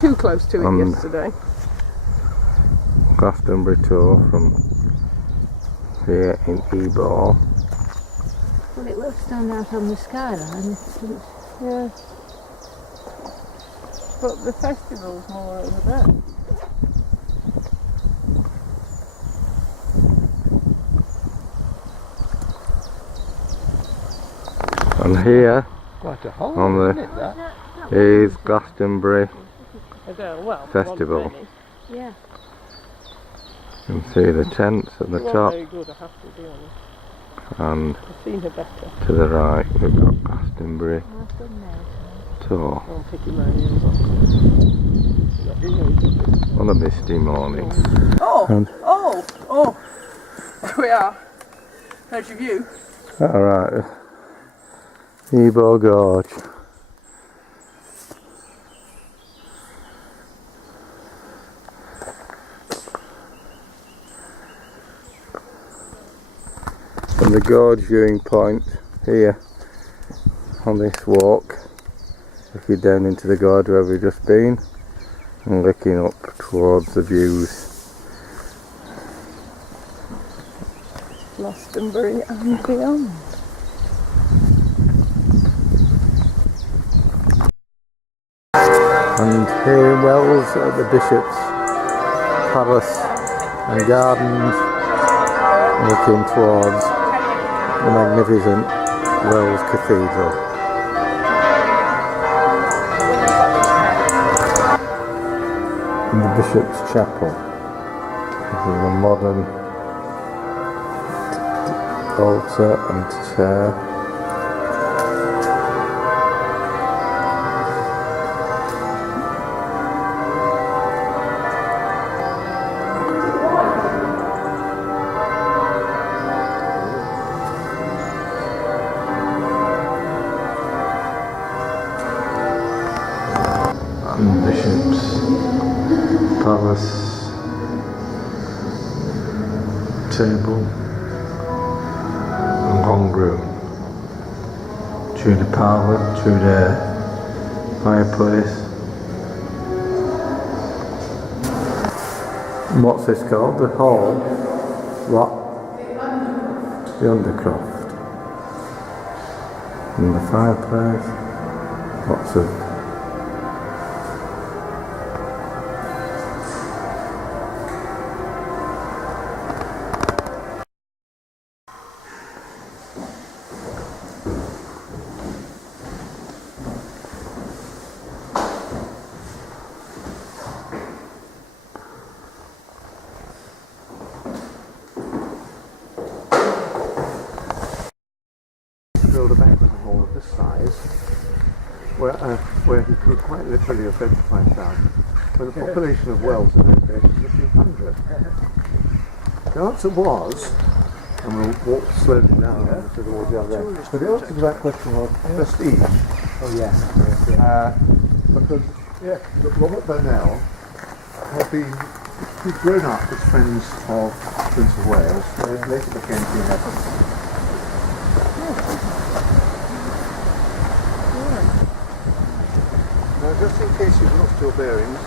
Too close to it yesterday. Glastonbury tour from here in Ebor. Well, it will stand out on the skyline. Yeah. But the festival's more over there. And here quite a hole, on the isn't it, that? is Glastonbury Well, Festival. Yeah. You can see the tents at the top, very good, I have to be honest. and I've seen her better. to the right we've got Glastonbury tour I'm picking my ears off. on a misty morning. Oh! And Oh! We are. How's your view? alright, Ebor Gorge. From the gorge viewing point here on this walk, looking down into the gorge where we've just been and looking up towards the views. Glastonbury and beyond. And here in Wells at the Bishop's Palace and Gardens, looking towards the magnificent Wells Cathedral. And the Bishop's Chapel. This is a modern altar and chair. And Bishop's Palace table and long room. Through the parlour, through the fireplace. And what's this called? The hall? What? The undercroft. And the fireplace. Lots of build a banquet hall of this size, where he could quite literally have fed 5,000, when the population of Wells in those days was a few hundred. The answer was, and we'll walk slowly down towards the other end, but the answer to that question was prestige. Oh yes. Because Robert Burnell he'd grown up as friends of Prince of Wales, later became King Edward. Now, just in case you've lost your bearings,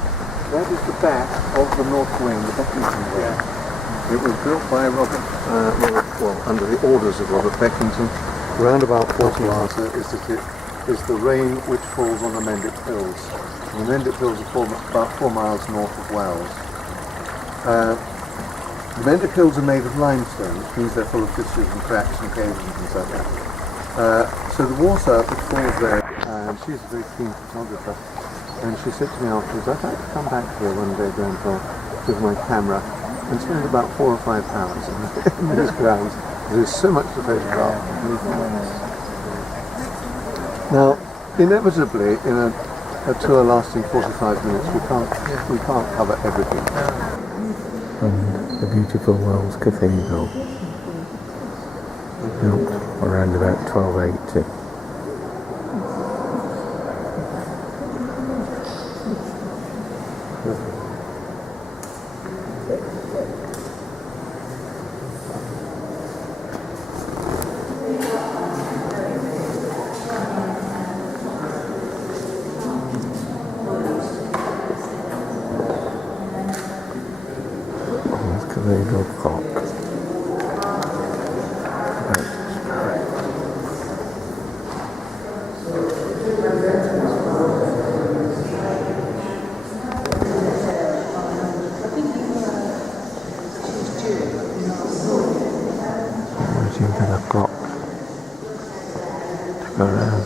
that is the back of the north wing, the Beckington wing. It was built by Robert, under the orders of Robert Beckington, around about 40 miles. Is the rain which falls on the Mendip Hills. And the Mendip Hills are about 4 miles north of Wells. The Mendip Hills are made of limestone, which means they're full of fissures and cracks and caves and things like that. So the water which falls there, and she's a very keen photographer, and she said to me afterwards, I'd like to come back here one day, Grandpa, with my camera and spend about 4 or 5 hours in these grounds. There's so much to photograph. Now, inevitably, in a tour lasting 45 minutes, we can't cover everything. and the beautiful Wells Cathedral, built around about 1280. single clock. Waiting for the clock to go round.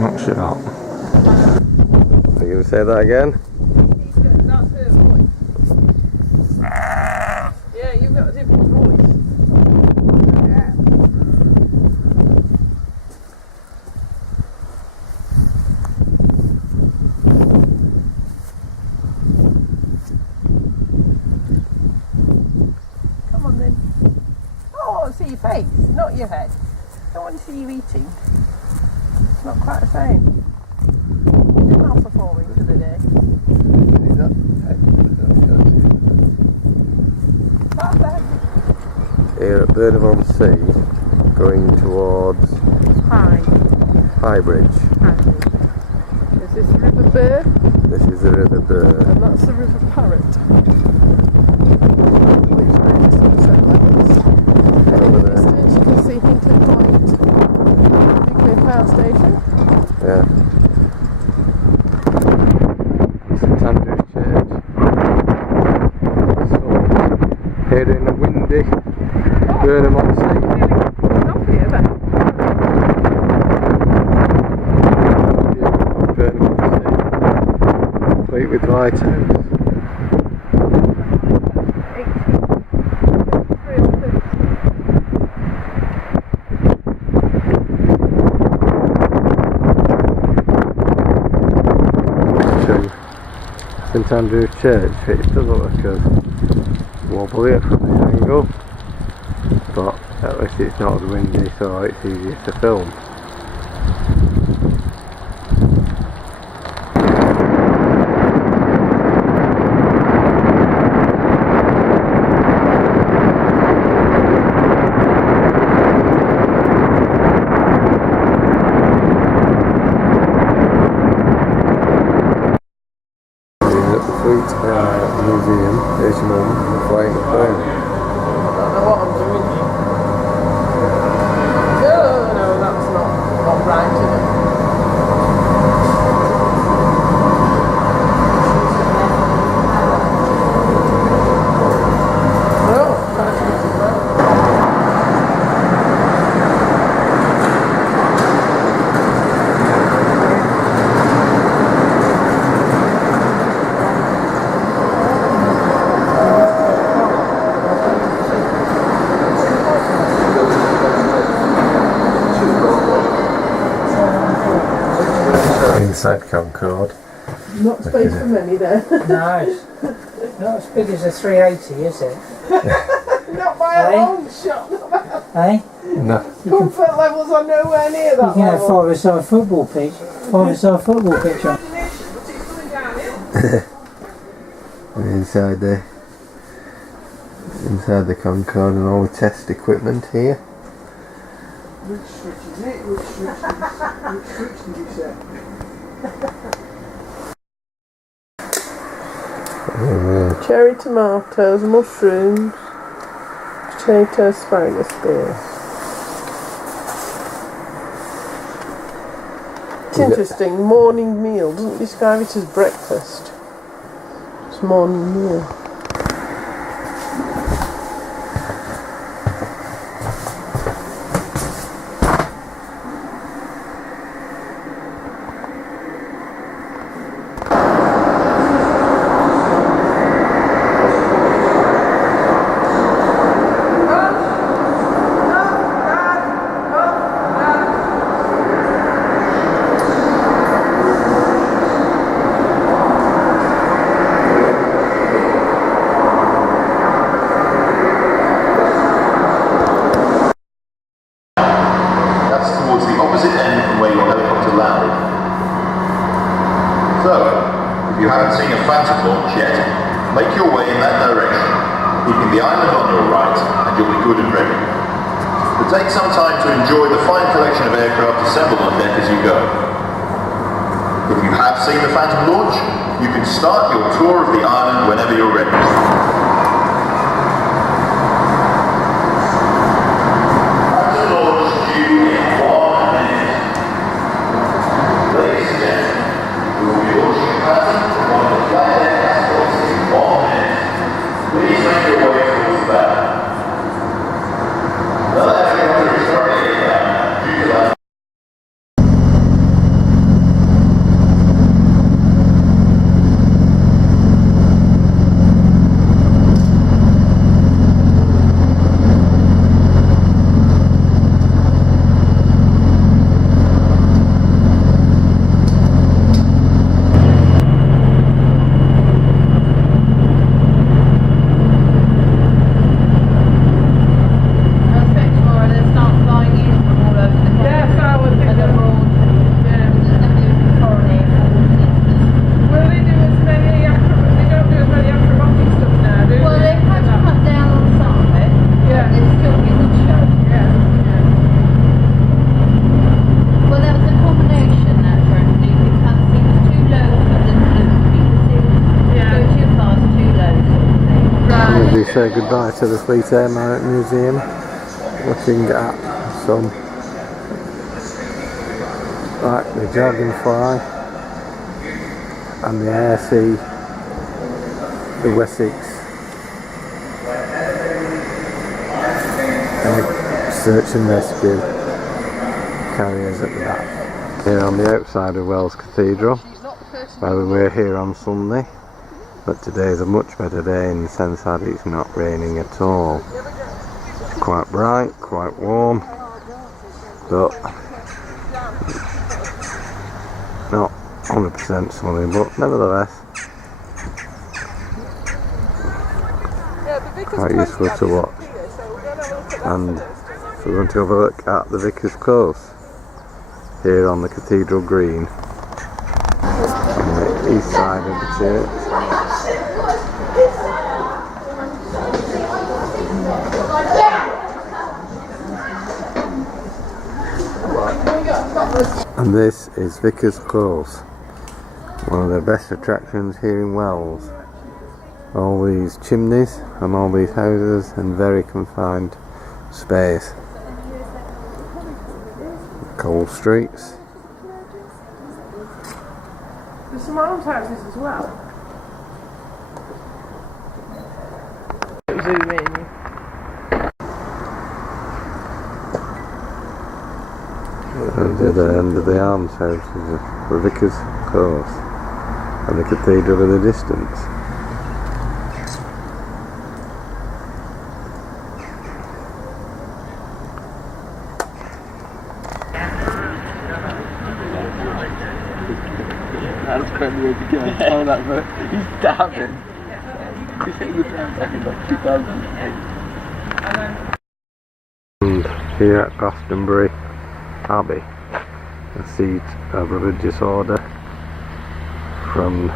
Not sure. Are you going to say that again? That's her voice. Yeah, you've got a different voice. Come on then. Oh, I want to see your face, not your head. I want to see you eating. It's not quite the same. You're not performing for the day. Here at Bideford, going towards High Bridge. Is this the River Burr? This is the River Burr. And that's the River Parrot. Which goes to Sunset Levels. And in the distance you can see Hinkley Point nuclear power station. Yeah. St Andrew's Church. So, here in the windy Burnham on Sea. Not here then. Burnham on Sea. Complete with lighthouse. St Andrew's Church, it does look like a wobbly from this angle, but at least it's not as windy, so it's easier to film. Museum, there's your mum flying the plane. I don't know what I'm doing here. No, that's not right, is it? No, can't see it well. Inside Concorde. Not space for many there. No, it's not as big as a 380, is it? Not by a long shot. Eh? No. Comfort levels are nowhere near that You can have level. 5-a-side football pitch. 5-a-side football pitch on. Inside the Concorde and all the test equipment here. Which switch is it? Which switch did you say? Cherry tomatoes, mushrooms, potato, asparagus spears. It's interesting, morning meal, doesn't describe it as breakfast. It's morning meal. towards the opposite end from where your helicopter landed. So, if you haven't seen a Phantom launch yet, make your way in that direction, keeping the island on your right, and you'll be good and ready. But take some time to enjoy the fine collection of aircraft assembled on deck as you go. If you have seen the Phantom launch, you can start your tour of the island whenever you're ready. Say goodbye to the Fleet Air Museum, looking at some like the Dragonfly and the Air Sea, the Wessex, and the search and rescue carriers at the back. Here on the outside of Wells Cathedral, where we were here on Sunday. But today is a much better day in the sense that it's not raining at all. It's quite bright, quite warm, but not 100% sunny, but nevertheless quite useful to watch. And so we're going to have a look at the Vicar's Close here on the Cathedral Green on the east side of the church. And this is Vicar's Close, one of the best attractions here in Wells. All these chimneys and all these houses and very confined space. Cold streets. There's some almshouses as well. Zoom in. And at the end of the almshouse is the Vicar's Close and the cathedral in the distance. That's quite weird to get on that, but he's dabbing. He's hitting the ground back in like 2008. And here at Glastonbury Abbey, a seat of religious order from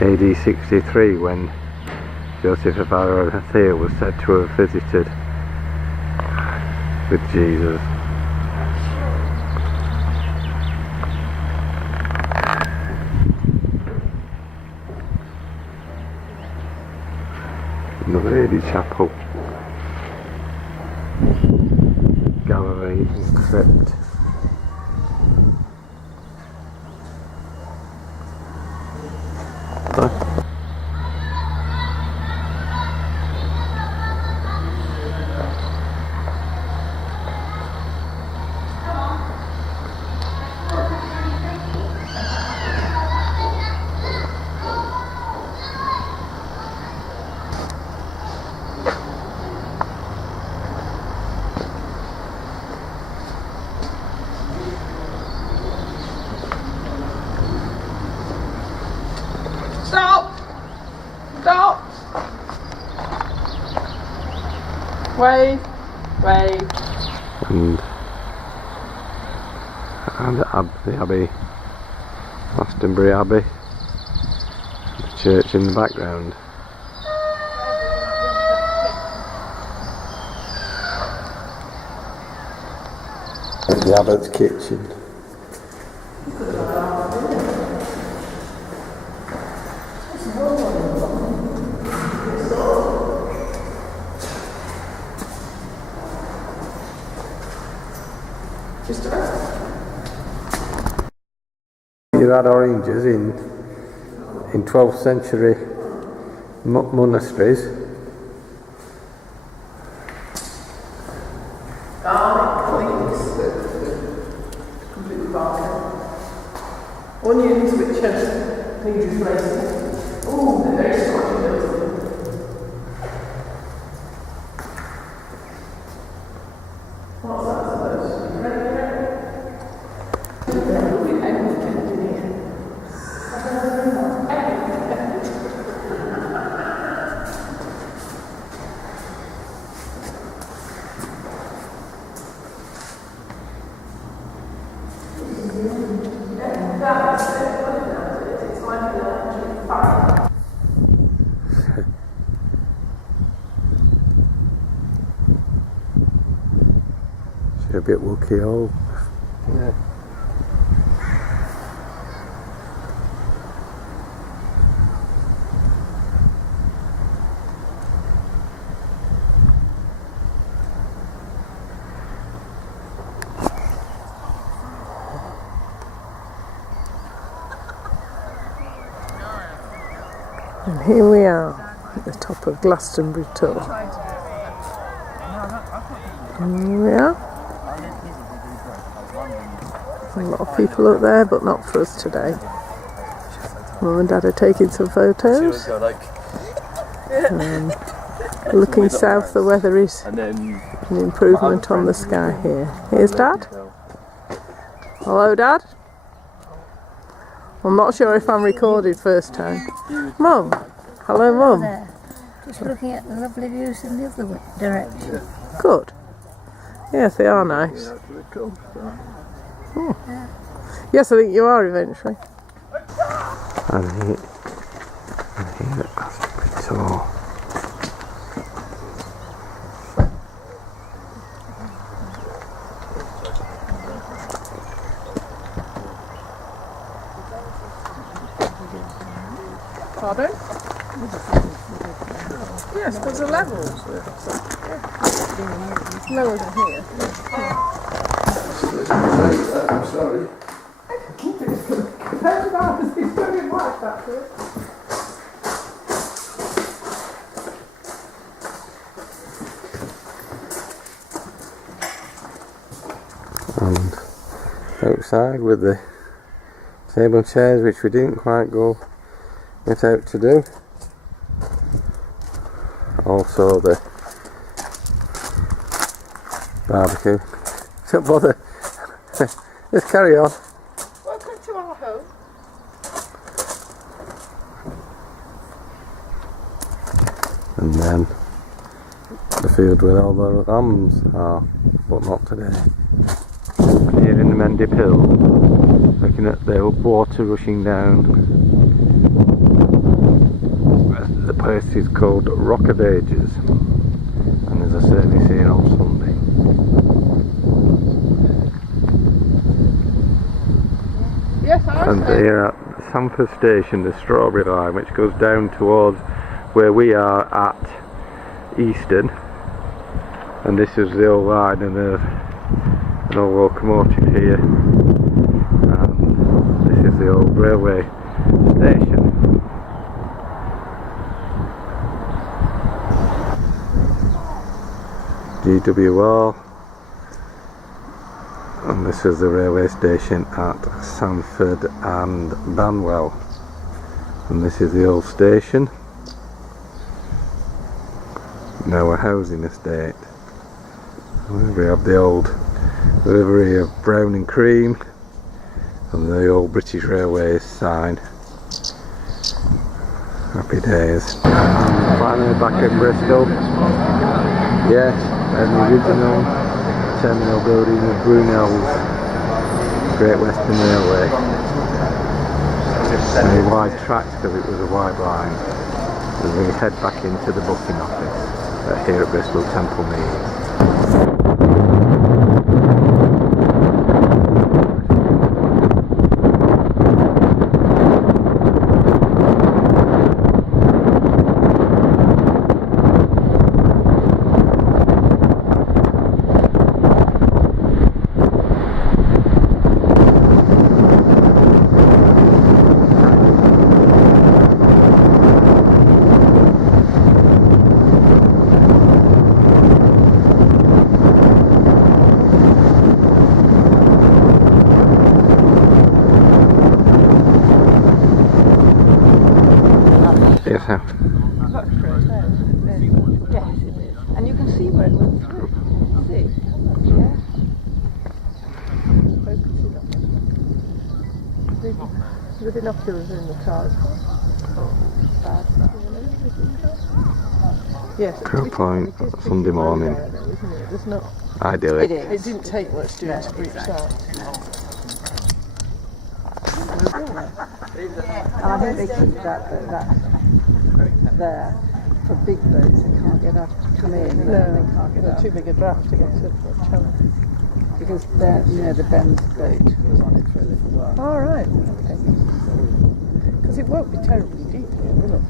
AD 63, when Joseph of Arimathea was said to have visited with Jesus. The Lady Chapel, gallery and crypt. Stop! Stop! Wait, wait. And And the Abbey, Glastonbury Abbey, the church in the background. The Abbot's kitchen. You had oranges in 12th century monasteries. Completely barking. Onions which need replacing. Oh, they're very scratchy those. What's that supposed to be? A bit wookie old. Yeah. And here we are at the top of Glastonbury Tor. Here we are. A lot of people up there, but not for us today. Mum and Dad are taking some photos. Looking south, the weather is an improvement on the sky here. Here's Dad. Hello, Dad. I'm not sure if I'm recorded first time. Mum. Hello, Mum. There. Just looking at the lovely views in the other direction. Good. Yes, they are nice. Yes, I think you are eventually. And here at Glastonbury Tor. Pardon? Yes, there's a level. It's lower than here. I'm sorry. And outside with the table chairs, which we didn't quite get out to do. Also the barbecue. Don't bother. Just carry on. Welcome to our home. And then the field where all the lambs are, but not today. Here in the Mendip Hill, looking at the water rushing down. The place is called Rock of Ages, and there's a service here on Sunday. Yes, I And here at Sanford Station, the Strawberry Line, which goes down towards where we are at Easton. And this is the old line, and there's an old locomotive here. And this is the old railway station. GWR. And this is the railway station at Sanford and Banwell. And this is the old station. Now a housing estate. We have the old livery of brown and cream and the old British Railways sign. Happy days. And finally back in Bristol. Yes, and the original terminal building of Brunel's. Great Western Railway. Very wide tracks because it was a wide line. As we head back into the booking office here at Bristol Temple Meads. Yes, sir. That's pretty. Yes, it is. And you can see where it went through. See? Yeah. Focusing on it. The binoculars are in the car. Bad. Yes. True point. Sunday morning. Isn't it? There's not. Idyllic. It didn't take much doing to reach that. And I think they keep that there for big boats that can't get up, come in, and they can't get up. Too big a draft to get to the channel. Because they're near the Ben's boat was on it for a little while. All right. Okay. Because it won't be terribly deep here, will it?